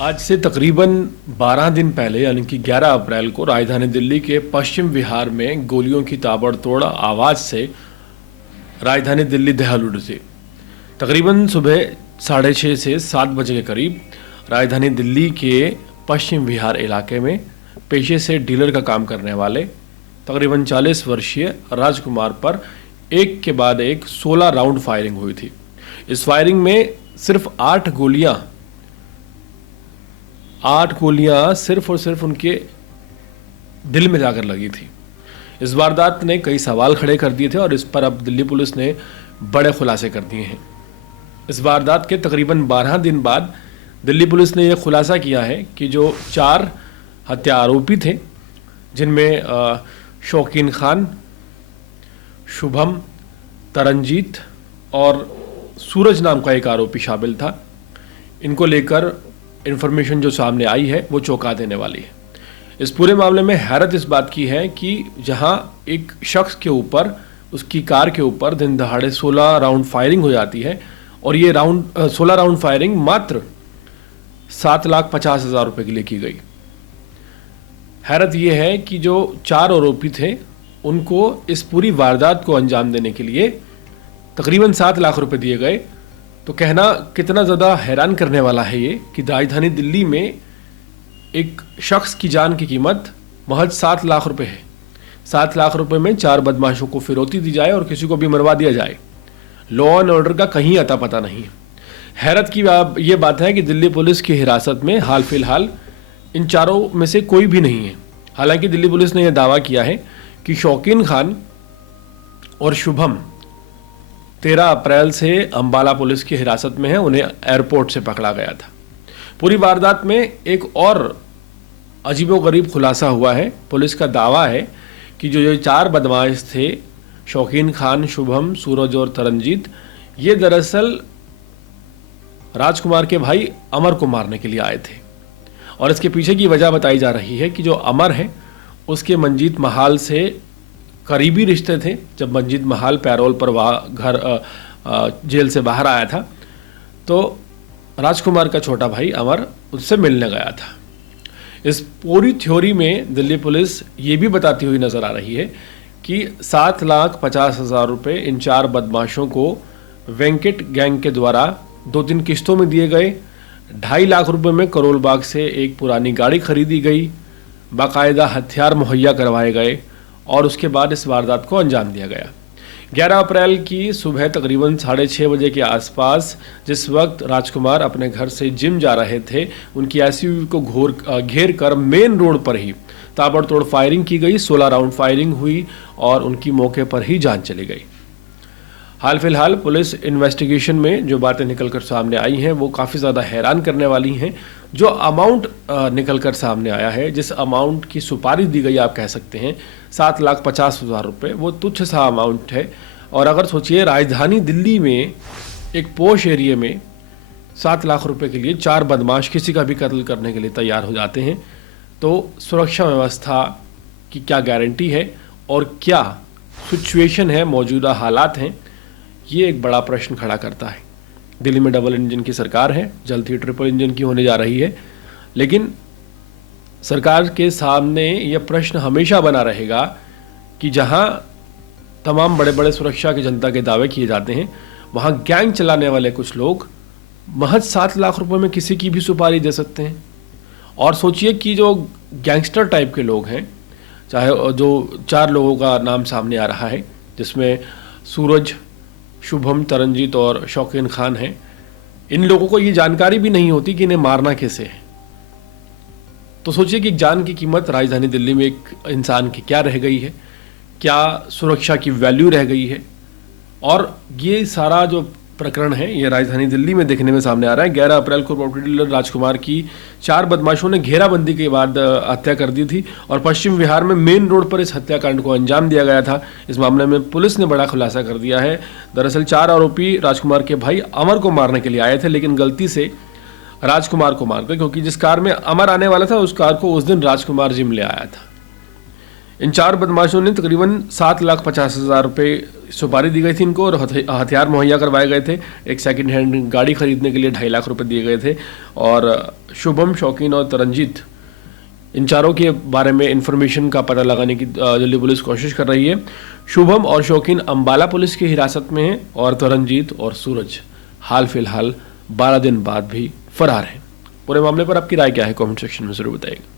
आज से तकरीबन 12 दिन पहले यानी कि 11 अप्रैल को राजधानी दिल्ली के पश्चिम विहार में गोलियों की ताबड़तोड़ आवाज़ से राजधानी दिल्ली दहल उठी थी। तकरीबन सुबह 6:30 से 7 बजे के करीब राजधानी दिल्ली के पश्चिम विहार इलाके में पेशे से डीलर का काम करने वाले तकरीबन 40 वर्षीय राजकुमार पर एक के बाद एक 16 राउंड फायरिंग हुई थी। इस फायरिंग में सिर्फ 8 गोलियां सिर्फ और सिर्फ उनके दिल में जाकर लगी थी। इस वारदात ने कई सवाल खड़े कर दिए थे और इस पर अब दिल्ली पुलिस ने बड़े खुलासे कर दिए हैं। इस वारदात के तकरीबन 12 दिन बाद दिल्ली पुलिस ने यह खुलासा किया है कि जो 4 हत्या आरोपी थे, जिनमें शौकीन खान, शुभम, तरनजीत और सूरज नाम का एक आरोपी शामिल था, इनको लेकर इन्फॉर्मेशन जो सामने आई है वो चौंका देने वाली है। इस पूरे मामले में हैरत इस बात की है कि जहां एक शख्स के ऊपर, उसकी कार के ऊपर दिन दहाड़े 16 राउंड फायरिंग हो जाती है और ये 16 राउंड फायरिंग मात्र 7,50,000 रुपये के लिए की गई। हैरत यह है कि जो 4 आरोपी थे उनको इस पूरी वारदात को अंजाम देने के लिए तकरीबन 7 लाख रुपए दिए गए। तो कहना कितना ज़्यादा हैरान करने वाला है ये कि राजधानी दिल्ली में एक शख्स की जान की कीमत महज 7 लाख रुपए है। 7 लाख रुपए में 4 बदमाशों को फिरौती दी जाए और किसी को भी मरवा दिया जाए। लॉ एंड ऑर्डर का कहीं अता पता नहीं है। हैरत की ये बात है कि दिल्ली पुलिस की हिरासत में हाल फिलहाल इन चारों में से कोई भी नहीं है। हालांकि दिल्ली पुलिस ने यह दावा किया है कि शौकीन खान और शुभम 13 अप्रैल से अंबाला पुलिस की हिरासत में है, उन्हें एयरपोर्ट से पकड़ा गया था। पूरी वारदात में एक और अजीबोगरीब खुलासा हुआ है। पुलिस का दावा है कि जो ये 4 बदमाश थे, शौकीन खान, शुभम, सूरज और तरनजीत, ये दरअसल राजकुमार के भाई अमर को मारने के लिए आए थे। और इसके पीछे की वजह बताई जा रही है कि जो अमर है उसके मंजीत महाल से करीबी रिश्ते थे। जब मंजीत महाल पैरोल पर जेल से बाहर आया था तो राजकुमार का छोटा भाई अमर उससे मिलने गया था। इस पूरी थ्योरी में दिल्ली पुलिस ये भी बताती हुई नजर आ रही है कि 7,50,000 रुपये इन 4 बदमाशों को वेंकट गैंग के द्वारा 2-3 किस्तों में दिए गए। 2.5 लाख रुपए में करोल बाग से एक पुरानी गाड़ी खरीदी गई, बाकायदा हथियार मुहैया करवाए गए और उसके बाद इस वारदात को अंजाम दिया गया। 11 अप्रैल की सुबह तकरीबन 6:30 बजे के आसपास जिस वक्त राजकुमार अपने घर से जिम जा रहे थे, उनकी एसयूवी को घेर कर मेन रोड पर ही ताबड़तोड़ फायरिंग की गई। 16 राउंड फायरिंग हुई और उनकी मौके पर ही जान चली गई। हाल फिलहाल पुलिस इन्वेस्टिगेशन में जो बातें निकलकर सामने आई हैं वो काफ़ी ज़्यादा हैरान करने वाली हैं। जो अमाउंट निकलकर सामने आया है, जिस अमाउंट की सुपारी दी गई आप कह सकते हैं 7,50,000 रुपये, वो तुच्छ सा अमाउंट है। और अगर सोचिए राजधानी दिल्ली में एक पोश एरिया में 7 लाख रुपए के लिए 4 बदमाश किसी का भी कत्ल करने के लिए तैयार हो जाते हैं, तो सुरक्षा व्यवस्था की क्या गारंटी है और क्या सिचुएशन है, मौजूदा हालात हैं, ये एक बड़ा प्रश्न खड़ा करता है। दिल्ली में डबल इंजन की सरकार है, जल्द ही ट्रिपल इंजन की होने जा रही है, लेकिन सरकार के सामने यह प्रश्न हमेशा बना रहेगा कि जहां तमाम बड़े बड़े सुरक्षा की जनता के दावे किए जाते हैं, वहां गैंग चलाने वाले कुछ लोग महज 7 लाख रुपए में किसी की भी सुपारी दे सकते हैं। और सोचिए कि जो गैंगस्टर टाइप के लोग हैं, चाहे जो 4 लोगों का नाम सामने आ रहा है जिसमें सूरज, शुभम, तरनजीत और शौकीन खान हैं, इन लोगों को ये जानकारी भी नहीं होती कि इन्हें मारना कैसे है। तो सोचिए कि जान की कीमत राजधानी दिल्ली में एक इंसान की क्या रह गई है, क्या सुरक्षा की वैल्यू रह गई है। और ये सारा जो प्रकरण है ये राजधानी दिल्ली में देखने में सामने आ रहा है। 11 अप्रैल को प्रॉपर्टी डीलर राजकुमार की 4 बदमाशों ने घेराबंदी के बाद हत्या कर दी थी और पश्चिम विहार में मेन रोड पर इस हत्याकांड को अंजाम दिया गया था। इस मामले में पुलिस ने बड़ा खुलासा कर दिया है। दरअसल 4 आरोपी राजकुमार के भाई अमर को मारने के लिए आए थे, लेकिन गलती से राजकुमार को मार गए, क्योंकि जिस कार में अमर आने वाला था उस कार को उस दिन राजकुमार जिम ले आया था। इन 4 बदमाशों ने तकरीबन 7,50,000 रुपये सुपारी दी गई थी इनको, और हथियार मुहैया करवाए गए थे। एक सेकंड हैंड गाड़ी खरीदने के लिए 2.5 लाख रुपए दिए गए थे। और शुभम, शौकीन और तरनजीत, इन चारों के बारे में इंफॉर्मेशन का पता लगाने की दिल्ली पुलिस कोशिश कर रही है। शुभम और शौकीन अंबाला पुलिस की हिरासत में हैं, और तरनजीत और सूरज हाल फिलहाल 12 दिन बाद भी फरार हैं। पूरे मामले पर आपकी राय क्या है, कमेंट सेक्शन में जरूर बताइएगा।